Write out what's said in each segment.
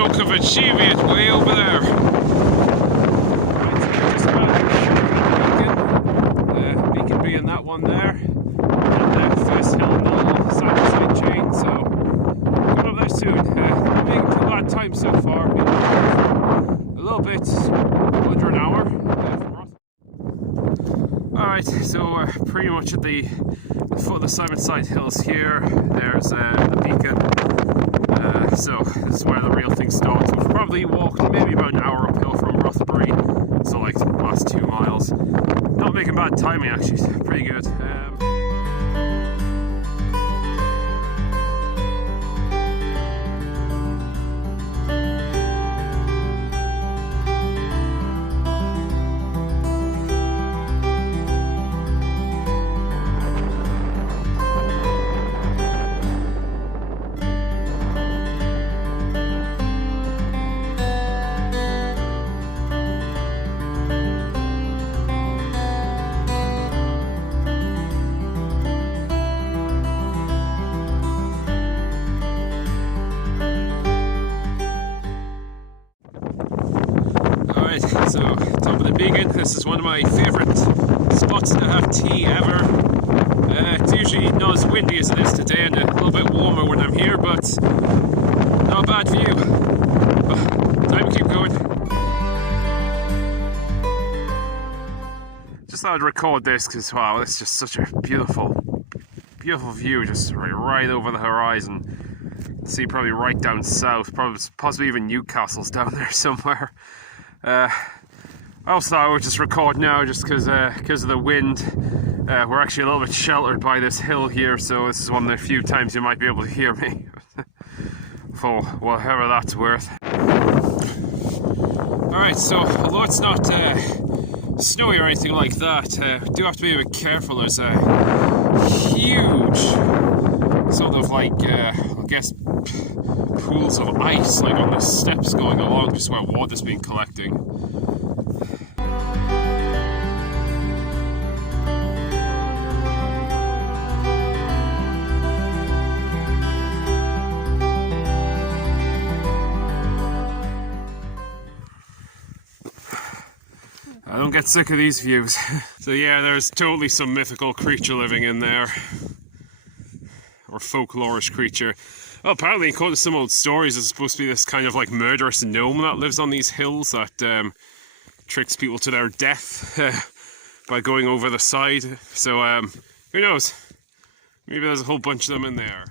snow covered Cheviot way over there. Beacon being that one there. And the first hill in the little side chain, so going up there soon. Not making too bad time so far. A little bit under an hour from Ross. Alright, so pretty much at the foot of the Simonside Hills here. There's the beacon. So this is where the real thing starts. We've probably walked maybe about an hour uphill from Rothbury, so like the last 2 miles. Not making bad timing actually, pretty good. So, top of the beacon, this is one of my favourite spots to have tea ever. It's usually not as windy as it is today and a little bit warmer when I'm here, but not a bad view. Time to keep going. Just thought I'd record this because wow, it's just such a beautiful view, just right over the horizon. You can see probably right down south, possibly even Newcastle's down there somewhere. I also thought I would just record now just because of the wind. We're actually a little bit sheltered by this hill here, so this is one of the few times you might be able to hear me. For whatever that's worth. Alright, so although it's not snowy or anything like that, do have to be a bit careful. There's a huge sort of like, I guess, pools of ice like on the steps going along, just where water's been collecting. I don't get sick of these views. So yeah, there's totally some mythical creature living in there. Or folklorish creature. Well, apparently, according to some old stories, it's supposed to be this kind of like murderous gnome that lives on these hills that tricks people to their death by going over the side. So, who knows? Maybe there's a whole bunch of them in there.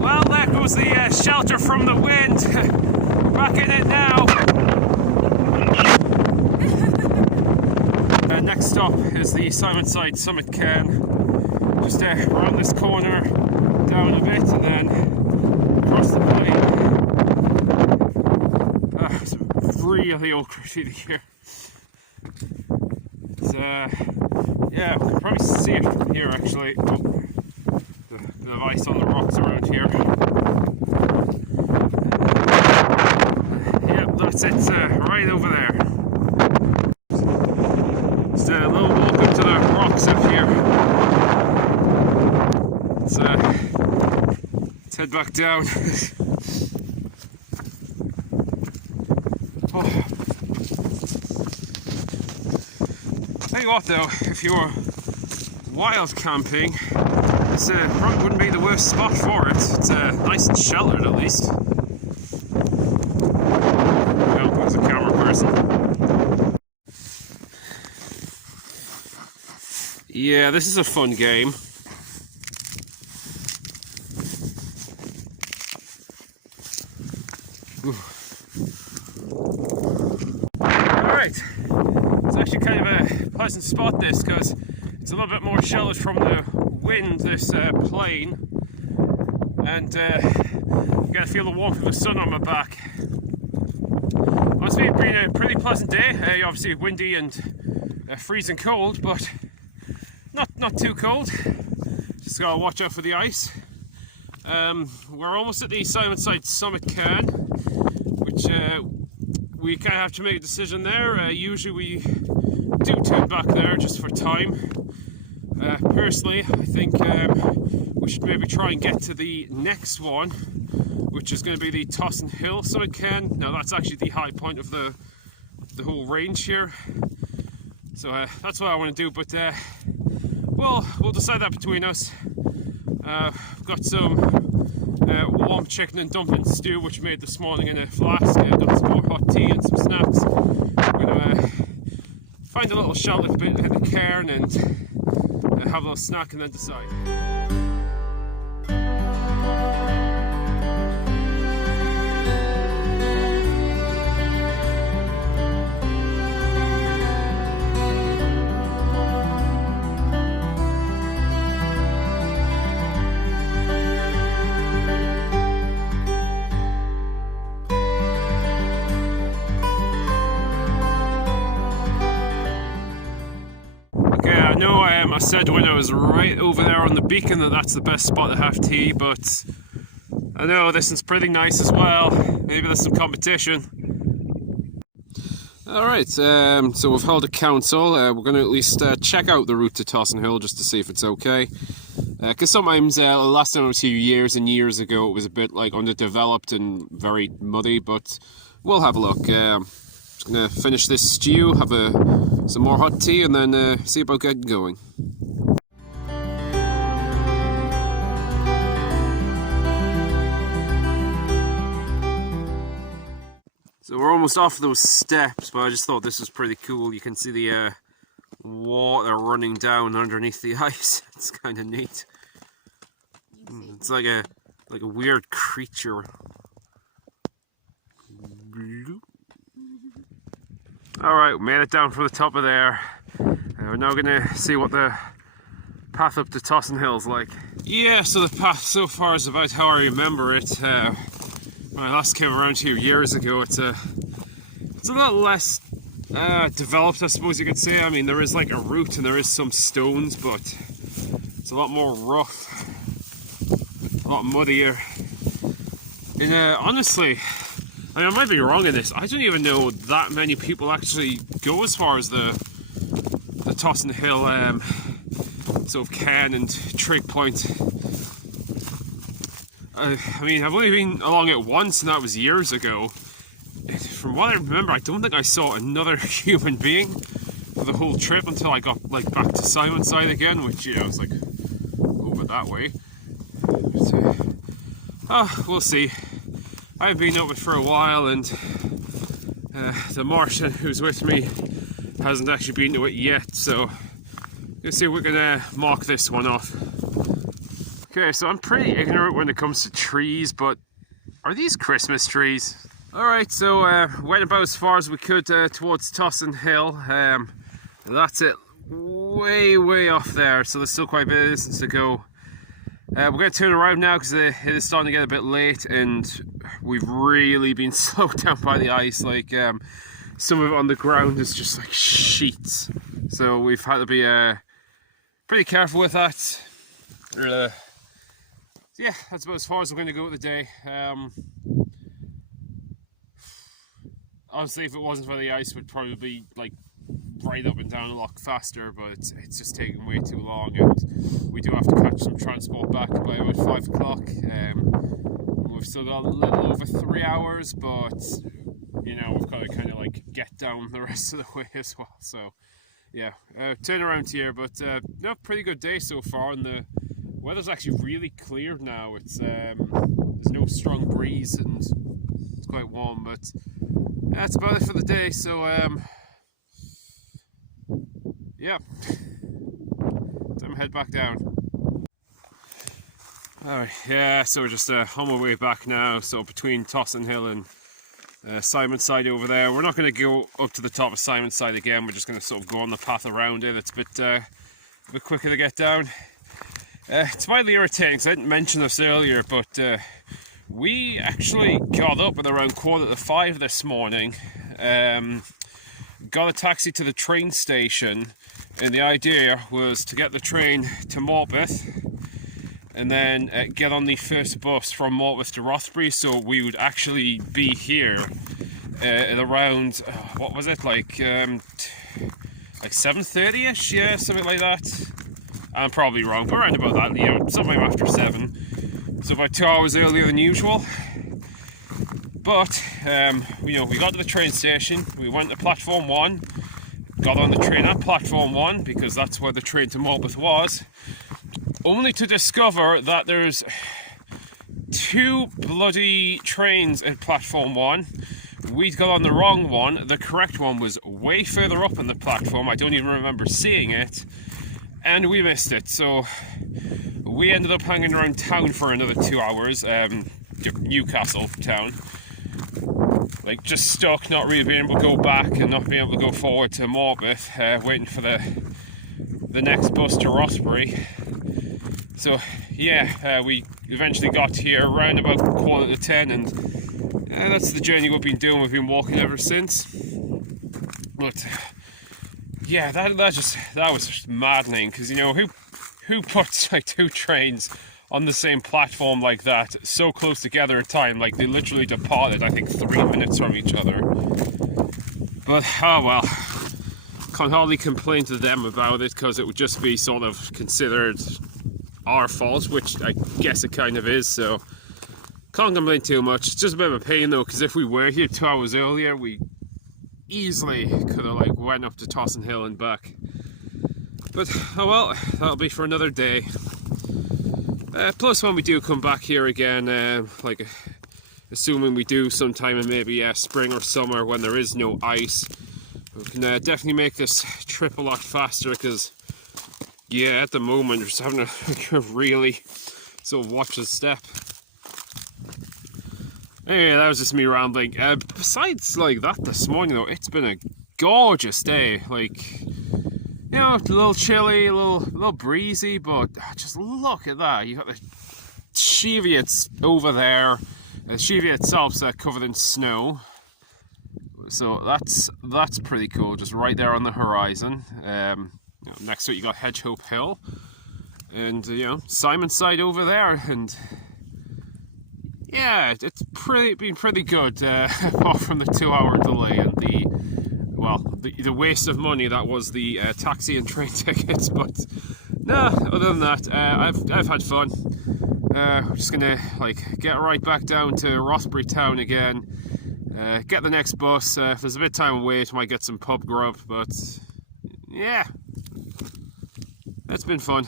Well, there goes the shelter from the wind. Back in it now. Next stop is the Simonside Summit Cairn. Just around this corner, down a bit, and then across the plain. It's really old graffiti here. It's, yeah, we can probably see it from here actually. Oh, the ice on the rocks around here. That's it, right over there. Just a little walk up to the rocks up here. Let's head back down. Oh. Tell you what though, if you're wild camping, this probably wouldn't be the worst spot for it. It's nice and sheltered at least. As a camera person. Yeah, this is a fun game. Alright, it's actually kind of a pleasant spot this because it's a little bit more sheltered from the wind, this plain, and you get to feel the warmth of the sun on my back. It's been a pretty pleasant day, obviously windy and freezing cold, but not too cold. Just gotta watch out for the ice. We're almost at the Simonside Summit Cairn, which we kind of have to make a decision there. Usually we do turn back there just for time. Personally, I think we should maybe try and get to the next one, which is going to be the Simonside Hills. So again, now that's actually the high point of the whole range here. So that's what I want to do, but we'll decide that between us. We've got some warm chicken and dumpling stew, which we made this morning in a flask. Got some more hot tea and some snacks. We're gonna find a little shelter bit in the cairn and have a little snack and then decide. I said when I was right over there on the beacon that that's the best spot to have tea, but I know this is pretty nice as well. Maybe there's some competition. Alright, so we've held a council. We're going to at least check out the route to Simonside Hill just to see if it's okay. Because sometimes, last time I was here years and years ago, it was a bit like underdeveloped and very muddy, but we'll have a look. Just going to finish this stew, have some more hot tea, and then see about getting going. So we're almost off those steps, but I just thought this was pretty cool. You can see the water running down underneath the ice. It's kind of neat. It's like a weird creature. Alright, we made it down from the top of there. We're now going to see what the path up to Simonside Hills like. Yeah, so the path so far is about how I remember it. When I last came around here years ago, it's a lot less developed, I suppose you could say. I mean, there is like a route and there is some stones, but it's a lot more rough, a lot muddier. And honestly, I mean, I might be wrong in this. I don't even know that many people actually go as far as the Simonside Hill sort of cairn and trig point. I mean, I've only been along it once, and that was years ago. From what I remember, I don't think I saw another human being for the whole trip until I got like back to Simonside again, which, you know, is like over that way. But, we'll see. I've been up it for a while, and the Martian who's with me hasn't actually been to it yet, so let's see if we can mark this one off. Okay, so I'm pretty ignorant when it comes to trees, but are these Christmas trees? Alright, so went about as far as we could towards Simonside Hill. That's it, way off there, so there's still quite a bit of distance to go. We're going to turn around now because it is starting to get a bit late, and we've really been slowed down by the ice. Like some of it on the ground is just like sheets, so we've had to be pretty careful with that. Yeah, that's about as far as we're going to go with the day. Honestly, if it wasn't for the ice, we'd probably be like right up and down a lot faster, but it's just taking way too long, and we do have to catch some transport back by about 5 o'clock. We've still got a little over 3 hours, but you know, we've got to kind of like get down the rest of the way as well. So yeah, turn around here, but no, pretty good day so far, and the weather's actually really clear now. It's there's no strong breeze and it's quite warm, but that's about it for the day. So yeah, time to head back down. Alright, yeah, so we're just on our way back now. So between Simonside Hill and Simonside over there, we're not going to go up to the top of Simonside again. We're just going to sort of go on the path around it. It's a bit quicker to get down. It's mildly irritating because I didn't mention this earlier, but we actually got up at around 4:45 this morning, got a taxi to the train station, and the idea was to get the train to Morpeth and then get on the first bus from Morpeth to Rothbury, so we would actually be here at around, what was it, like 7:30ish, yeah, something like that. I'm probably wrong, but around about that, you know, sometime after 7. So about 2 hours earlier than usual. But, you know, we got to the train station, we went to platform 1, got on the train at platform 1, because that's where the train to Morpeth was, only to discover that there's 2 bloody trains at platform 1. We'd got on the wrong one. The correct one was way further up on the platform. I don't even remember seeing it, and we missed it. So we ended up hanging around town for another 2 hours, Newcastle town, like just stuck, not really being able to go back and not being able to go forward to Morpeth, waiting for the next bus to Rossbury. So yeah, we eventually got here around about 9:45, and that's the journey we've been doing. We've been walking ever since. But yeah, that was just maddening, because you know, who puts like 2 trains on the same platform like that, so close together at a time? Like, they literally departed, I think, 3 minutes from each other. But oh well, can't hardly complain to them about it, because it would just be sort of considered our fault, which I guess it kind of is, so can't complain too much. It's just a bit of a pain though, because if we were here 2 hours earlier, we easily could have like went up to Simonside Hill and back. But oh well, that'll be for another day. Plus, when we do come back here again, like assuming we do sometime in maybe spring or summer when there is no ice, we can definitely make this trip a lot faster, because yeah, at the moment we're just having to really sort of watch the step. Anyway, that was just me rambling. Besides like that, this morning though, it's been a gorgeous day. Like, you know, a little chilly, a little breezy, but just look at that. You got the Cheviot over there. The Cheviot itself's covered in snow, so that's pretty cool. Just right there on the horizon. You know, next to it you got Hedgehope Hill, and you know, Simonside over there, and yeah, it's been pretty good, apart from the 2-hour delay and the waste of money that was the taxi and train tickets. But no, other than that, I've had fun. We're just gonna like get right back down to Rossbury town again, get the next bus. If there's a bit of time to wait, might get some pub grub, but yeah, it's been fun.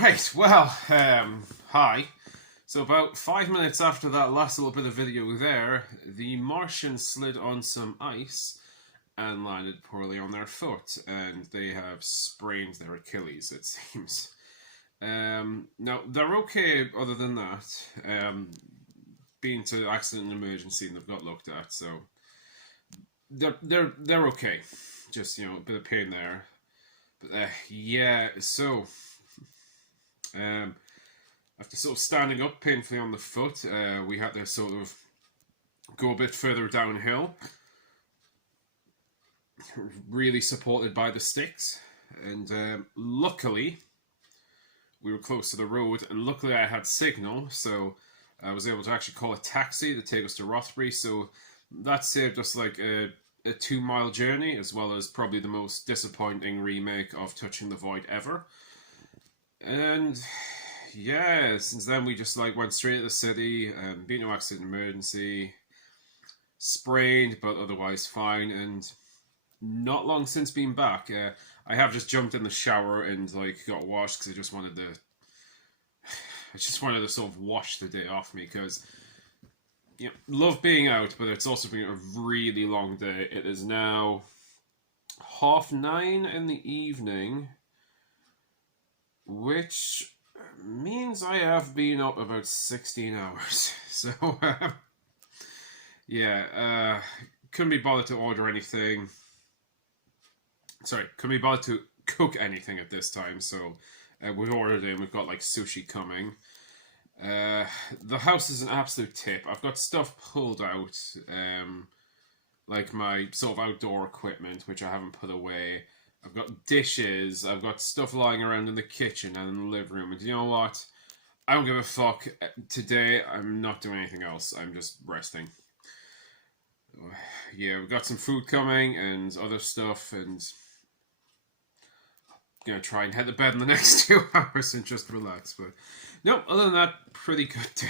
Right, well, hi. So about 5 minutes after that last little bit of video there, the Martians slid on some ice and landed poorly on their foot, and they have sprained their Achilles, it seems. Now, they're okay other than that. Been to accident and emergency and they've got looked at, so they're okay. Just, you know, a bit of pain there. But yeah, so after sort of standing up painfully on the foot, we had to sort of go a bit further downhill, really supported by the sticks, and luckily we were close to the road, and luckily I had signal, so I was able to actually call a taxi to take us to Rothbury. So that saved us like a 2-mile journey, as well as probably the most disappointing remake of Touching the Void ever. And yeah, since then we just like went straight to the city, beat no accident emergency, sprained but otherwise fine, and not long since being back. I have just jumped in the shower and like got washed, because I just wanted to sort of wash the day off me, because you know, love being out, but it's also been a really long day. It is now 9:30 in the evening, which means I have been up about 16 hours. So yeah, couldn't be bothered to order anything. Sorry, couldn't be bothered to cook anything at this time, so we've ordered in. We've got like sushi coming. Uh, the house is an absolute tip. I've got stuff pulled out, like my sort of outdoor equipment, which I haven't put away. I've got dishes. I've got stuff lying around in the kitchen and in the living room. And you know what? I don't give a fuck. Today, I'm not doing anything else. I'm just resting. Yeah, we've got some food coming and other stuff, and gonna try and head to bed in the next 2 hours and just relax. But no, other than that, pretty good day.